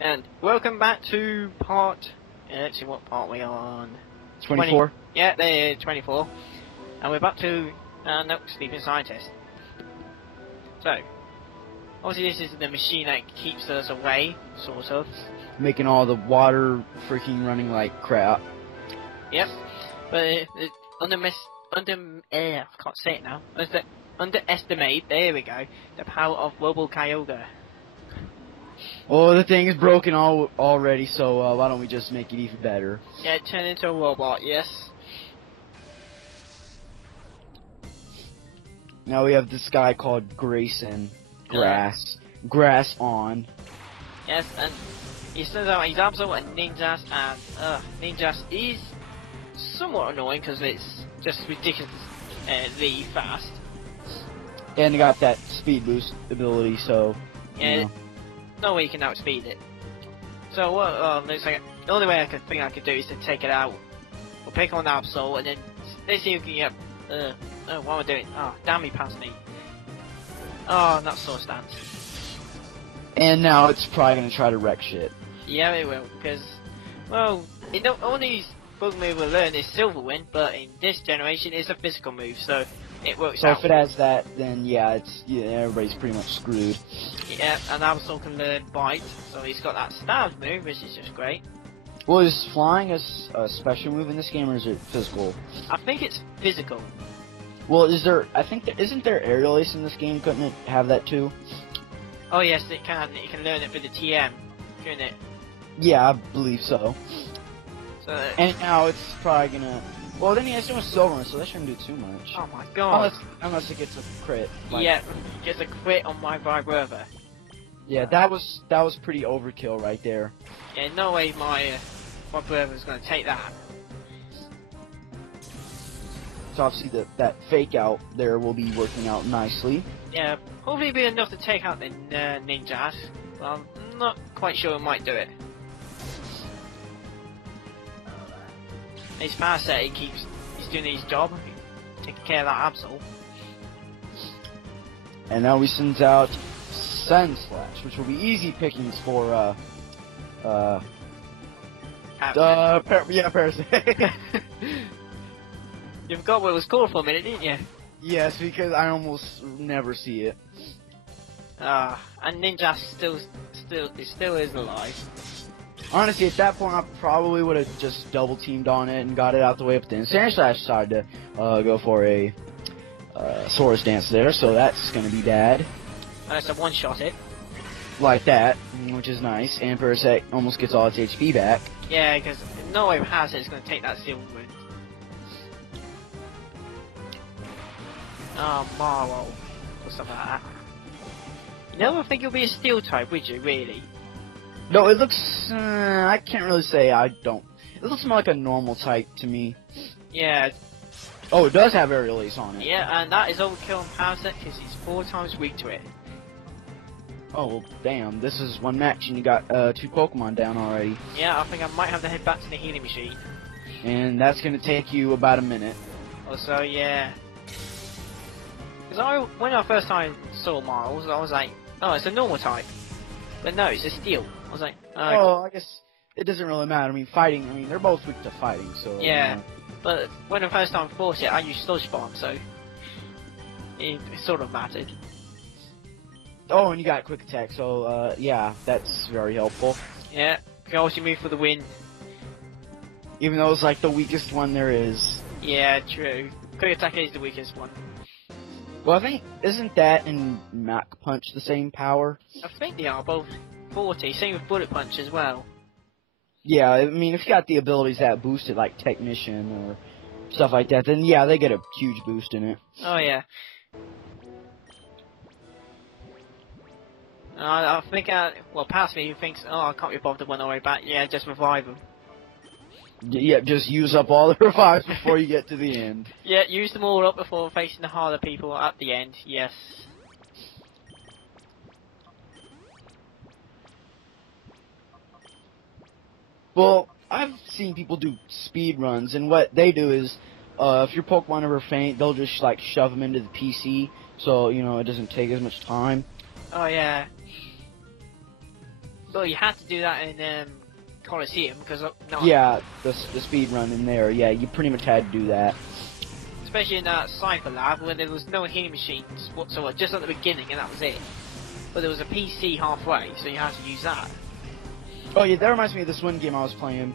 And welcome back to part. Let's see what part we're on. 24. Yeah, they're 24. And we're back to no, Sleeping Scientist. So, obviously, this is the machine that keeps us away, sort of. Making all the water freaking running like crap. Yep. But I can't say it now. Underestimate, there we go, the power of Robo Kyogre. Oh, the thing is broken already, so why don't we just make it even better? Yeah, turn into a robot, yes. Now we have this guy called Grayson. Grass on. Yes, and he says that he's absolute ninjas, and ninjas is somewhat annoying because it's just ridiculously fast. And he got that speed boost ability, so Yeah, you know. no way you can outspeed it. So what? Looks like the only way I could do is to take it out, or pick on Absol, and then let's see who can get. Oh, what am I doing? Oh, damn, he passed me. Oh, that sore stance. And now it's probably gonna try to wreck shit. Yeah, it will, because, well, only bug move we'll learn is Silver Wind, but in this generation it's a physical move, so it works So out. if it has that, then yeah, everybody's pretty much screwed. Yeah, and Absol can learn Bite, so he's got that stab move, which is just great. Well, is flying a special move in this game, or is it physical? I think it's physical. Well, isn't there aerial ace in this game? Couldn't it have that too? Oh yes, it can. It can learn it for the TM, couldn't it? Yeah, I believe so. So. And now it's probably gonna. Well, then he has doing silver, so that shouldn't do too much. Oh my god. Unless it gets a crit. Like, yeah, gets a crit on my Vibrova. Yeah, that was pretty overkill right there. Yeah, no way my Vibrava's gonna take that. So obviously that fake out there will be working out nicely. Yeah, hopefully be enough to take out the ninjas. Well, I'm not quite sure it might do it. His Parasite he's doing his job, taking care of that Absol. And now we send out Sun Slash, which will be easy pickings for Parasite. You forgot what it was called for a minute, didn't you? Yes, because I almost never see it. And Ninja still is alive. Honestly, at that point, I probably would have just double teamed on it and got it out the way. But then Sand Slash decided to go for a Saurus Dance there, so that's gonna be bad. So one shot it. Like that, which is nice. And Parasite almost gets all its HP back. Yeah, because no way Parasite is gonna take that Silver Wind. Oh, Marlow. Or something like that. You never think it'll be a Steel type, would you, really? No, it looks... I can't really say I don't. It looks more like a normal type to me. Yeah. Oh, it does have Aerial Ace on it. Yeah, and that is overkill on Parasite because he's 4 times weak to it. Oh, well, damn. This is one match and you got 2 Pokemon down already. Yeah, I think I might have to head back to the healing machine. And that's going to take you about a minute. Also, yeah. Because when I first time saw Miles, I was like, oh, it's a normal type. But no, it's a Steel. I was like, oh, I guess it doesn't really matter. I mean, they're both weak to fighting, so... Yeah, but when I first time fought it, I used Sludge Bomb, so... It sort of mattered. Oh, and you got Quick Attack, so, yeah, that's very helpful. Yeah, you can also move for the win. Even though it's like the weakest one there is. Yeah, true. Quick Attack is the weakest one. Well, I think, isn't that and Mach Punch the same power? I think they are both 40, same with Bullet Punch as well. Yeah, I mean, if you got the abilities that boost it, like Technician or stuff like that, then yeah, they get a huge boost in it. Oh, yeah. I think, well, past me, who thinks, oh, I can't be bothered when I way back. Yeah, just revive them. Yeah, just use up all the revives before you get to the end. Yeah, use them all up before facing the harder people at the end, yes. Well, I've seen people do speed runs, and what they do is, if your Pokemon ever faint, they'll just, like, shove them into the PC, so, you know, it doesn't take as much time. Oh, yeah. Well, you had to do that in Coliseum because no. Yeah, the speed run in there. Yeah, you pretty much had to do that. Especially in that Cypher Lab where there was no healing machines whatsoever, just at the beginning, and that was it. But there was a PC halfway, so you had to use that. Oh yeah, that reminds me of this one game I was playing.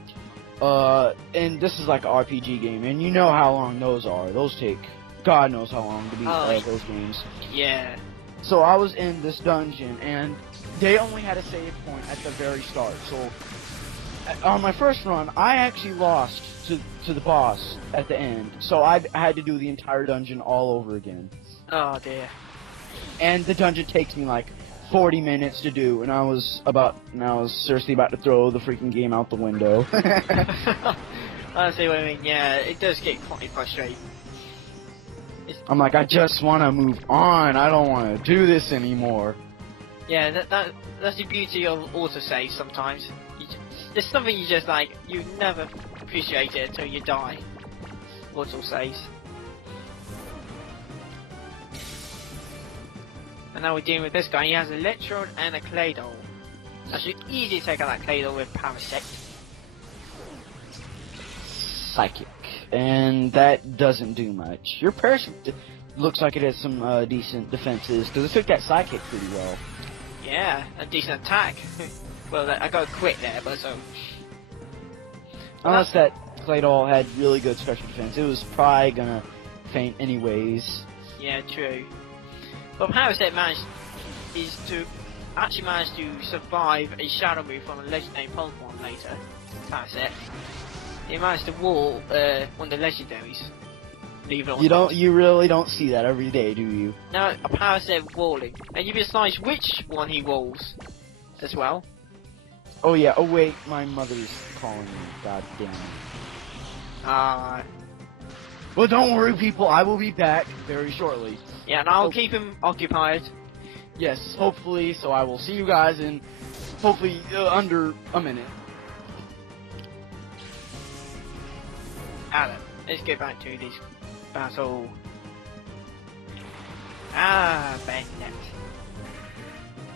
And this is like an RPG game, and you know how long those are. Those take God knows how long to beat those games. Yeah. So I was in this dungeon, and they only had a save point at the very start. So on my first run, I actually lost to the boss at the end. So I had to do the entire dungeon all over again. Oh dear. And the dungeon takes me like 40 minutes to do, and I was seriously about to throw the freaking game out the window. I see what I mean. Yeah, it does get quite frustrating. I'm like, I just want to move on. I don't want to do this anymore. Yeah, that's the beauty of autosave sometimes. There's something you just like, you never appreciate it until you die. Autosaves. And now we're dealing with this guy. He has an Electrode and a Clay Doll. I should easily take out that Clay Doll with Parasect. Psychic. And that doesn't do much. Your Parasect looks like it has some decent defenses, because it took that Psychic pretty well. Yeah, a decent attack. Well, I got quit there, but so... Unless that Clay Doll had really good special defense, it was probably gonna faint anyways. Yeah, true. But Parasect actually managed to survive a shadow move from a legendary Pokemon later. Parasect. He managed to wall one of the legendaries. Leave it on you really don't see that every day, do you? No, a Parasect walling. And you'd be astonished which one he walls as well. Oh yeah, oh wait, my mother's calling me, god damn it. Well, don't worry people, I will be back very shortly. Yeah, and I'll keep him occupied. Yes, hopefully, so I will see you guys in, hopefully, under a minute. Alright, let's get back to this battle. Bandit.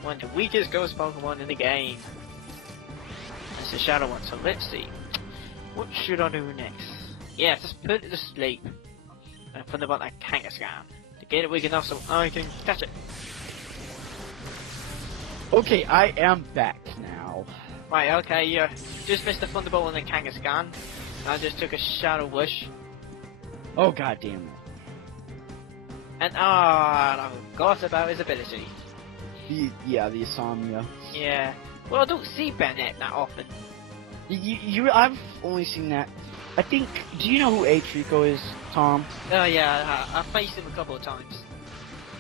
One of the weakest ghost Pokemon in the game. It's a shadow one, so let's see. What should I do next? Yeah, just put it to sleep. And think about that Kangaskhan. To get it weak enough so I can catch it. Okay, I am back now. Right, okay, you just missed the Thunderbolt on the Kangaskhan. I just took a Shadow Wish. Oh god damn it. And I forgot about his ability. The Insomnia. Yeah. Well, I don't see Bennett that often. I've only seen that. I think, do you know who Trico is, Tom? Oh yeah, I've faced him a couple of times.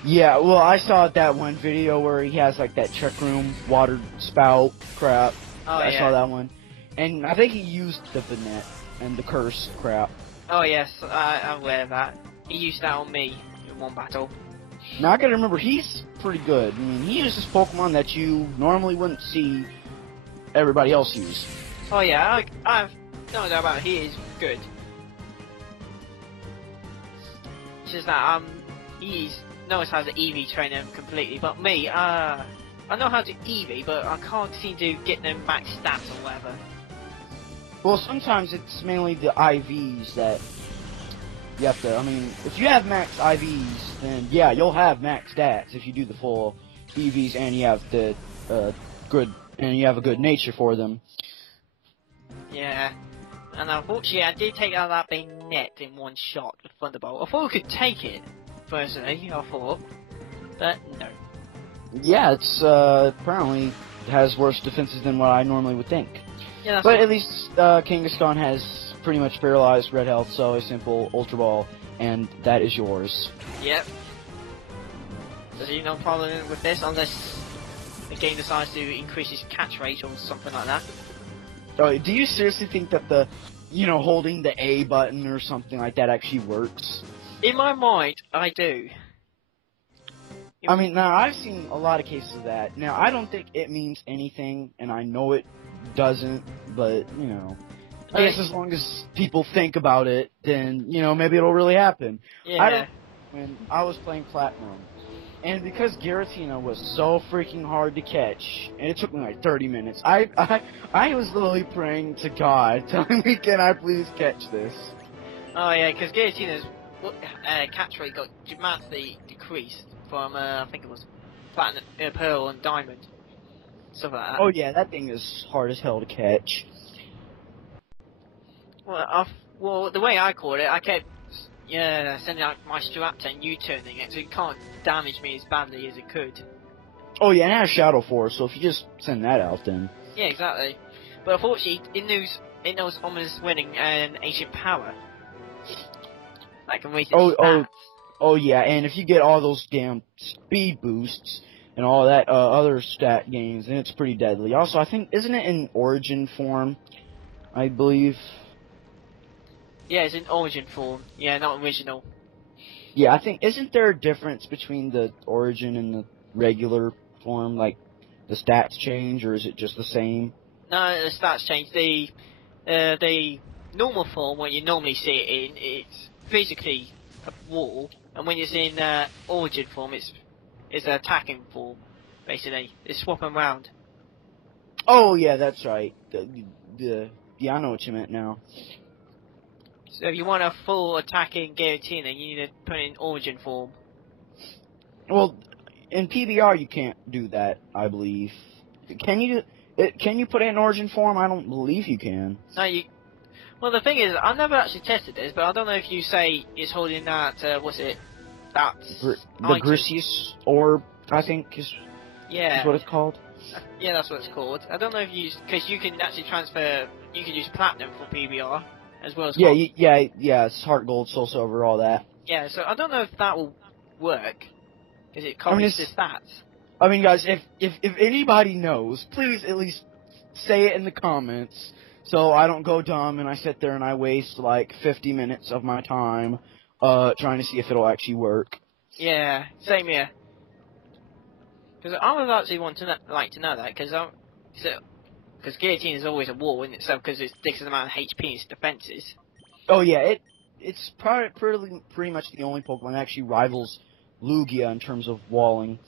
Yeah, well, I saw that one video where he has like that check room water spout crap. Oh, I saw that one. And I think he used the Banette and the curse crap. Oh yes, I'm aware of that. He used that on me in one battle. Now I gotta remember, he's pretty good. I mean, he uses Pokemon that you normally wouldn't see everybody else use. Oh yeah, I've no doubt about it, he is good. It's just that he knows how to EV train them completely, but me, I know how to EV, but I can't seem to get them max stats or whatever. Well, sometimes it's mainly the IVs that you have to, I mean, if you have max IVs, then yeah, you'll have max stats if you do the full EVs and you have the you have a good nature for them. Yeah. And unfortunately, I did take out that Banette in one shot with Thunderbolt. I thought we could take it, personally, I thought. But no. Yeah, it's apparently has worse defenses than what I normally would think. Yeah, but at least Kangaskhan has pretty much paralyzed red health, so a simple Ultra Ball, and that is yours. Yep. There's no problem with this unless the game decides to increase its catch rate or something like that. Oh, do you seriously think that the, holding the A button or something like that actually works? In my mind, I do. I mean, now, I've seen a lot of cases of that. Now, I don't think it means anything, and I know it doesn't, but, I guess as long as people think about it, then, maybe it'll really happen. Yeah. When I was playing Platinum, And because Giratina was so freaking hard to catch, and it took me like 30 minutes, I was literally praying to God, telling me, can I please catch this? Oh yeah, because Guillotina's catch rate got dramatically decreased from I think it was platinum, pearl, and diamond, stuff like that. Oh yeah, that thing is hard as hell to catch. Well, the way I caught it, I kept sending out my Straptor and U-turning it, so it can't damage me as badly as it could. Oh yeah, and it has Shadow Force, so if you just send that out, then... Yeah, exactly. But unfortunately, it knows Ominous Winning and Ancient Power. Like, can raise its stats. Oh yeah, and if you get all those damn speed boosts and all that other stat gains, then it's pretty deadly. Also, I think, isn't it in Origin form? I believe. Yeah, it's in Origin form. Yeah, not original. Yeah, I think, isn't there a difference between the Origin and the regular form? Like, the stats change, or is it just the same? No, the stats change. The normal form, when you normally see it in, it's physically a wall, and when it's in Origin form, it's an attacking form. Basically, it's swapping around. Oh yeah, that's right. Yeah, I know what you meant now. So if you want a full attacking Giratina, you need to put it in Origin form. Well, in PBR you can't do that, I believe. Can you? Can you put it in Origin form? I don't believe you can. No, you. Well, the thing is, I've never actually tested this, but I don't know if you say it's holding that. What's it? That's The Grisius orb, I think, is what it's called. Yeah, that's what it's called. I don't know if because you can actually transfer. You can use platinum for PBR as well as. Yeah. It's heart gold, soul silver, all that. Yeah, so I don't know if that will work because it copies the stats. I mean, guys, if anybody knows, please at least say it in the comments, so I don't go dumb and I sit there and I waste like 50 minutes of my time trying to see if it'll actually work. Yeah, same here. Because I would actually like to know that, because Guillotine is always a wall in itself, because it takes an amount of HP in its defenses. Oh yeah, it's pretty much the only Pokemon that actually rivals Lugia in terms of walling.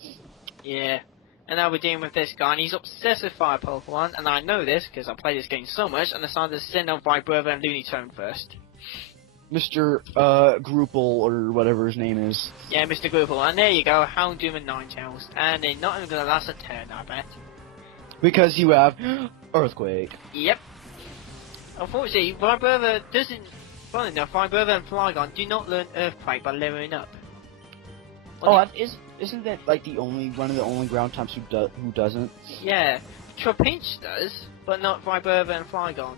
Yeah. And now we're dealing with this guy, and he's obsessed with fire Pokemon, and I know this, because I play this game so much, and I decided to send out Vibrava and Lunatone first. Mr. Grupple, or whatever his name is. Yeah, Mr. Grupple, and there you go, Houndoom and Ninetales, and they're not even gonna last a turn, I bet. Because you have Earthquake. Yep. Unfortunately, Vibrava doesn't... Funny enough, Vibrava and Flygon do not learn Earthquake by leveling up. Isn't that like one of the only ground types who doesn't? Yeah, Trapinch does, but not Vibrava and Flygon.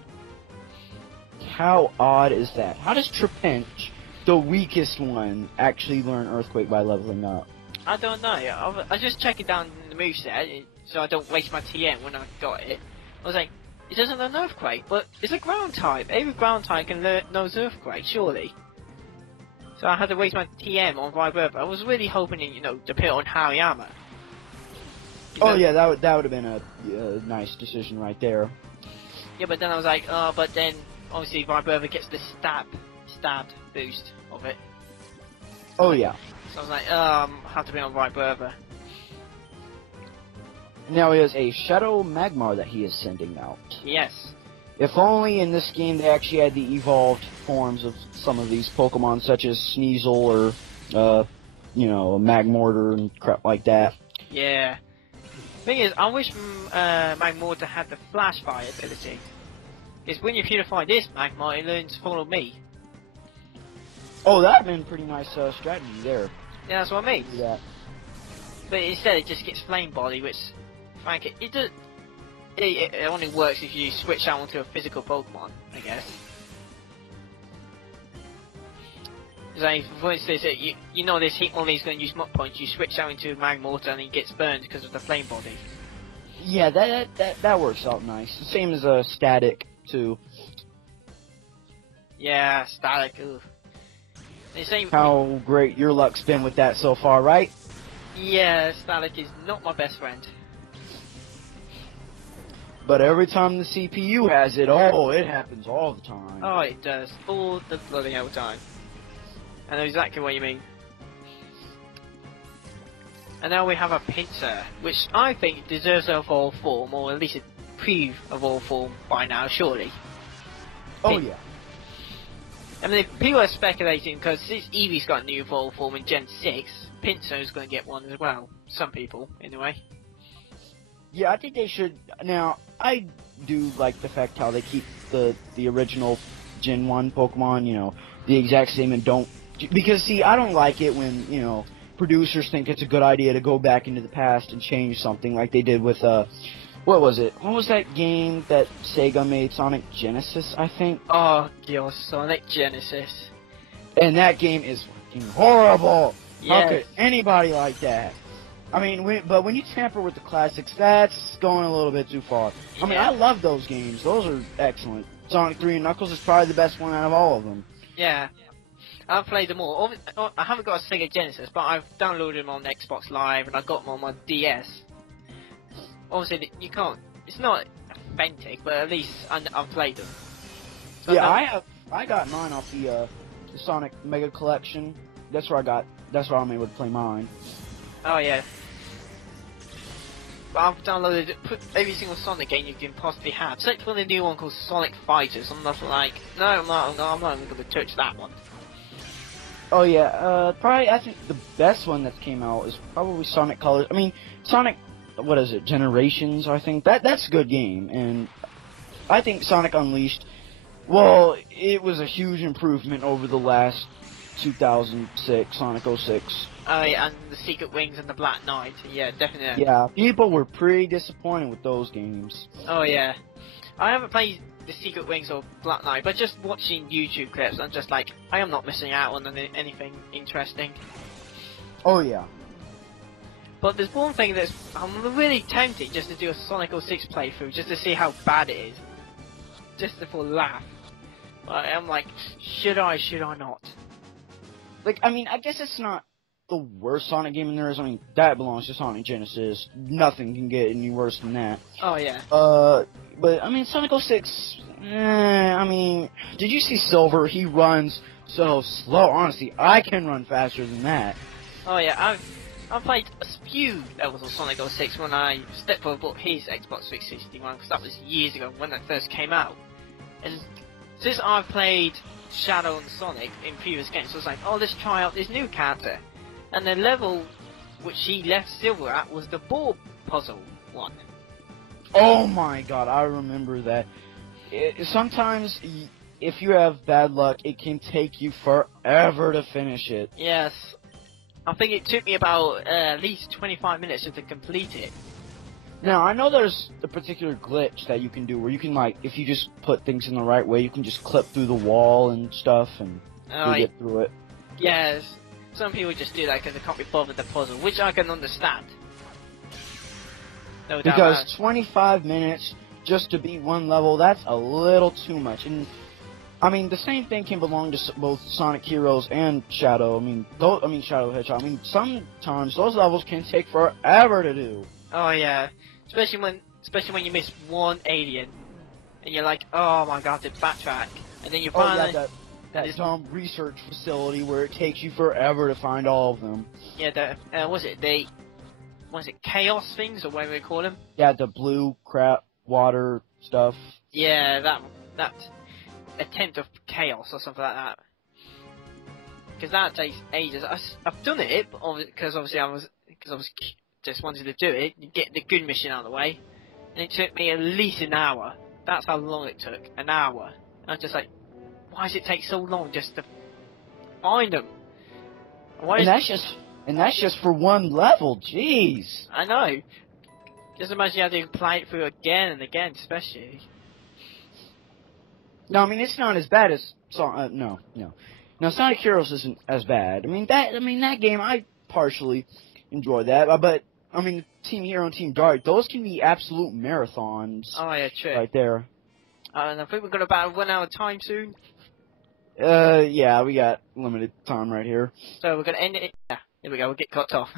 How odd is that? How does Trapinch, the weakest one, actually learn Earthquake by leveling up? I don't know. I just check it down in the moveset, so I don't waste my TM when I got it. I was like, it doesn't learn Earthquake, but it's a ground type. Every ground type can learn Earthquake, surely. So I had to waste my TM on Vibrava. I was really hoping, to put it on Hariyama. Oh yeah, that would have been a nice decision right there. Yeah, but then I was like, but then obviously Vibrava gets the stab boost of it. Oh yeah. So I was like, I have to be on Vibrava. Now he has a Shadow Magmar that he is sending out. Yes. If only in this game they actually had the evolved forms of some of these Pokemon, such as Sneasel or, Magmortar and crap like that. Yeah. Thing is, I wish Magmortar had the Flash Fire ability. Because when you purify this Magmar, it learns Follow Me. Oh, that'd been a pretty nice strategy there. Yeah, that's what I mean. Yeah. But instead, it just gets Flame Body, which, frankly, it only works if you switch out onto a physical Pokemon, I guess. So, for instance, this Hitmonlee is going to use Mach Punch, you switch out into Magmortar and he gets burned because of the Flame Body. Yeah, that works out nice. The same as Static, too. Yeah, Static, ooh. How great your luck's been with that so far, right? Yeah, Static is not my best friend. But every time the CPU has it, it happens all the time. Oh, it does. All the bloody hell time. I know exactly what you mean. And now we have a Pinsir, which I think deserves a evolved form, or at least a pre-evolved form by now, surely. Oh yeah. I mean, people are speculating because since Eevee's got a new evolved form in Gen 6, Pinsir's going to get one as well. Some people, anyway. Yeah, I think they should. Now, I do like the fact how they keep the original Gen 1 Pokemon, you know, the exact same and don't... Because, see, I don't like it when, you know, producers think it's a good idea to go back into the past and change something like they did with, what was it? What was that game that Sega made? Sonic Genesis, I think? Oh, God, Sonic Genesis. And that game is fucking horrible! Yes. How could anybody like that? I mean, but when you tamper with the classics, that's going a little bit too far. I mean, I love those games. Those are excellent. Sonic 3 and Knuckles is probably the best one out of all of them. Yeah. I've played them all. I haven't got a Sega Genesis, but I've downloaded them on Xbox Live, and I got them on my DS. Obviously, you can't... It's not authentic, but at least I've played them. So yeah, I got mine off the Sonic Mega Collection. That's where I'm able to play mine. Oh, yeah. But I've downloaded every single Sonic game you can possibly have, except for the new one called Sonic Fighters. I'm not like, no, I'm not even going to touch that one. Oh yeah, probably I think the best one that came out is probably Sonic Colors. I mean, Sonic, what is it, Generations? I think that's a good game, and I think Sonic Unleashed. Well, it was a huge improvement over the last 2006 Sonic 06. Oh yeah, and the Secret Wings and the Black Knight. Yeah, definitely. Yeah, people were pretty disappointed with those games. Oh yeah, I haven't played the Secret Wings or Black Knight, but just watching YouTube clips, I'm just like, I am not missing out on anything interesting. Oh yeah. But there's one thing that's I'm really tempted just to do a Sonic 06 playthrough, just to see how bad it is, just for a laugh. But I'm like, should I not? Like, I mean, I guess it's not the worst Sonic game in there is. I mean, that belongs to Sonic Genesis. Nothing can get any worse than that. Oh yeah. But I mean, Sonic 06. I mean, did you see Silver? He runs so slow. Honestly, I can run faster than that. Oh yeah, I've played a few levels of Sonic 06 when I stepped over bought his Xbox 360 one, because that was years ago when that first came out. And since I've played Shadow and Sonic in previous games, I was like, oh, let's try out this new character. And the level which he left Silver at was the ball puzzle one. Oh my god, I remember that. Sometimes, if you have bad luck, it can take you forever to finish it. Yes. I think it took me about at least 25 minutes just to complete it. Now, I know there's a particular glitch that you can do where you can, like, if you just put things in the right way, you can just clip through the wall and stuff and get through it. Yes. Some people just do that because they can't be bothered with the puzzle, which I can understand. No doubt. Because 25 minutes just to beat one level, that's a little too much. And I mean, the same thing can belong to both Sonic Heroes and Shadow. Shadow Hedgehog. I mean, sometimes those levels can take forever to do. Oh yeah, especially when you miss one alien, and you're like, oh my god, to backtrack, and then you finally that dumb research facility where it takes you forever to find all of them. Yeah, was it chaos things or whatever they call them? Yeah, the blue crap water stuff. Yeah, that attempt of chaos or something like that. Because that takes ages. I've done it, because obviously I was just wanted to do it, get the good mission out of the way, and it took me at least an hour. That's how long it took, an hour. And I was just like, why does it take so long just to find them? And that's just for one level, jeez. I know. Just imagine you have to play it through again and again, especially. No, I mean, it's not as bad as no. Now, Sonic Heroes isn't as bad. I mean, that game, I partially enjoy that, but I mean, Team Hero and Team Dark, those can be absolute marathons. Oh yeah, true. Right there. And I think we're gonna about run out of time soon. Yeah, we got limited time right here. So we're gonna end it. Yeah, here we go. We'll get cut off.